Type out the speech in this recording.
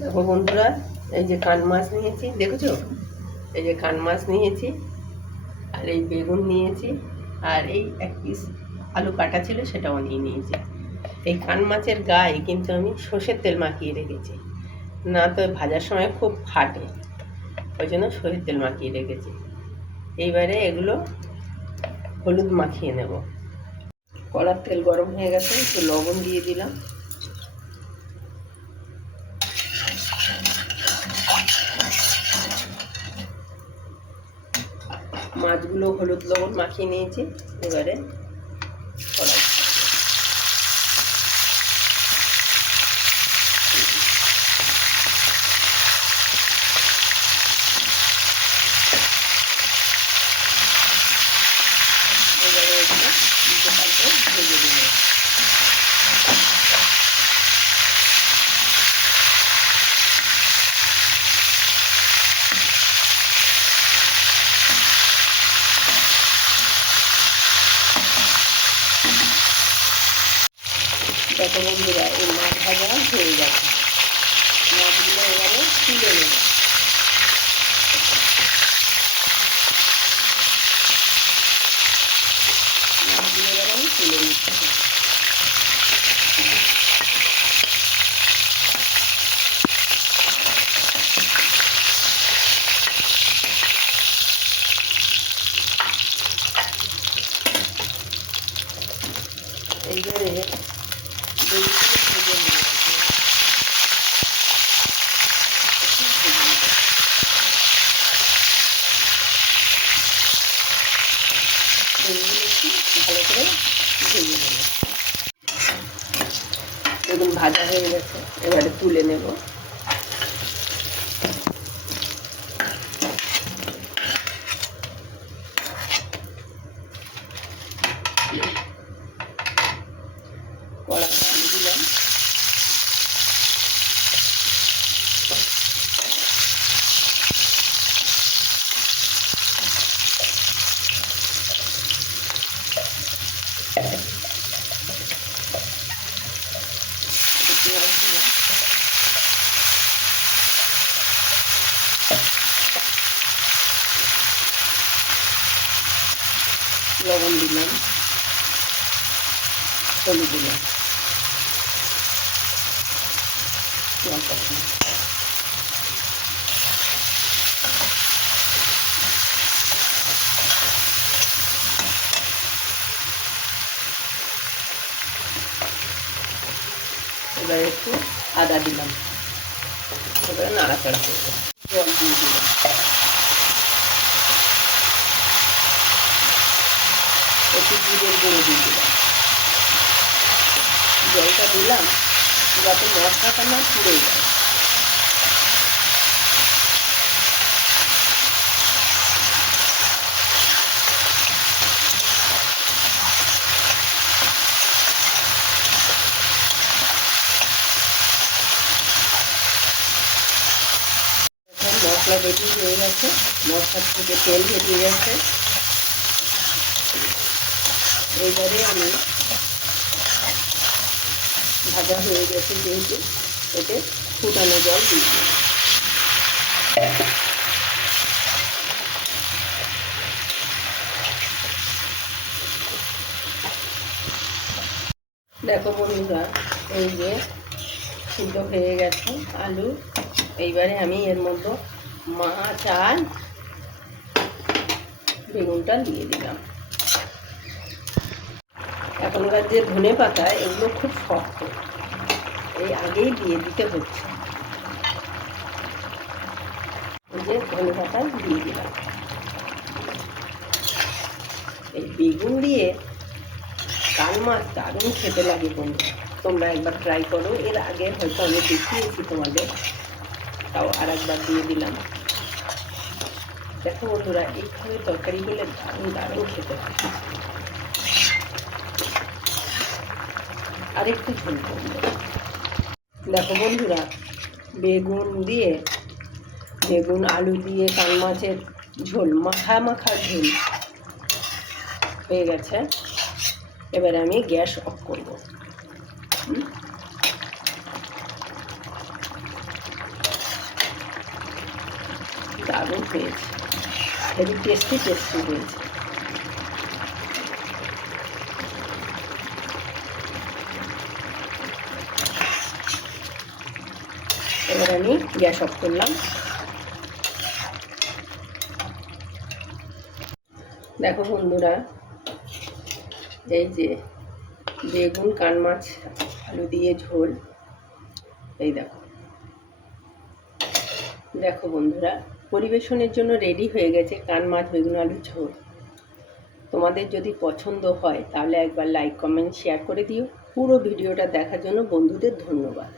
দেখো বন্ধুরা, এই যে কান মাছ নিয়েছি, দেখেছো? এই যে কান মাছ নিয়েছি, আর এই বেগুন নিয়েছি, আর এই এক পিস আলু কাটা ছিল সেটাও নিয়ে নিয়েছি। এই কান মাছের গায়ে কিন্তু আমি সর্ষের তেল মাখিয়ে রেখেছি, না তো ভাজার সময় খুব ফাটে, ওই জন্য সর্ষের তেল মাখিয়ে রেখেছি। এইবারে এগুলো হলুদ মাখিয়ে নেব। কড়ার তেল গরম হয়ে গেছে, একটু লবণ দিয়ে দিলাম। মাছগুলো হলুদ লবণ মাখিয়ে নিয়েছি। এবারে কড়াই এবারে এগুলো উল্টে পাল্টে ভেজে দেবো। দেখো বন্ধুরা, এই মাছ ভাজা হয়ে গেছে। মাছগুলো এবারে তুলে নেব। মাছগুলো এবারে আমি তুলে নিচ্ছি। এইবারে বেগুনগুলো ভেজে নেব। বেগুনগুলো একটু ভালো করে ভেজে নেব। বেগুন ভাজা হয়ে গেছে, এবারে তুলে নেব। কড়া পানি দিলাম। পেঁয়াজ দিলাম। লবণ দিলাম, হলুদ দিলাম, লঙ্কা দিলাম। এবার একটু আদা দিলাম। এবারে নাড়াচাড়া করবো। জল দিয়ে দিলাম। একটু জিরের গুঁড়ো দিয়ে দিলাম। জলটা দিলাম যাতে মশলাটা না পুড়ে যায়। মশলা বেশি হয়ে গেছে, মশলার থেকে তেল বেরিয়ে গেছে। এইবারে আমি ভাজা হয়ে গেছে যেহেতু, এতে ফুটানো জল দিয়ে দিই। দেখো বন্ধুরা, এই যে সিদ্ধ হয়ে গেছে আলু। এইবারে আমি এর মধ্যে মাছ আর বেগুনটা দিয়ে দিলাম। এখনকার যে ধনে পাতা, এগুলো খুব শক্ত, এই আগেই দিয়ে দিতে হচ্ছে। এই যে ধনে পাতা দিয়ে দিলাম। এই বেগুন দিয়ে কান মাছ দারুণ খেতে লাগে বন্ধু, তোমরা একবার ট্রাই করো। এর আগে হয়তো আমি দেখিয়েছি তোমাদের, তাও আর একবার দিয়ে দিলাম। দেখো বন্ধুরা, এইভাবে তরকারি হলে দারুণ দারুণ খেতে হয়। আরেকটু ঝোল করবো। দেখো বন্ধুরা, বেগুন আলু দিয়ে কান মাছের ঝোল, মাখা মাখা ঝোল হয়ে গেছে। এবারে আমি গ্যাস অফ করব। দারুণ হয়েছে, হেভি টেস্টি হয়েছে। এবার আমি গ্যাস অফ করলাম। দেখো বন্ধুরা, এই যে বেগুন কান মাছ আলু দিয়ে ঝোল, এই দেখো দেখো বন্ধুরা, পরিবেশনের জন্য রেডি হয়ে গেছে কান মাছ বেগুন আলুর ঝোল। তোমাদের যদি পছন্দ হয় তাহলে একবার লাইক কমেন্ট শেয়ার করে দিও। পুরো ভিডিওটা দেখার জন্য বন্ধুদের ধন্যবাদ।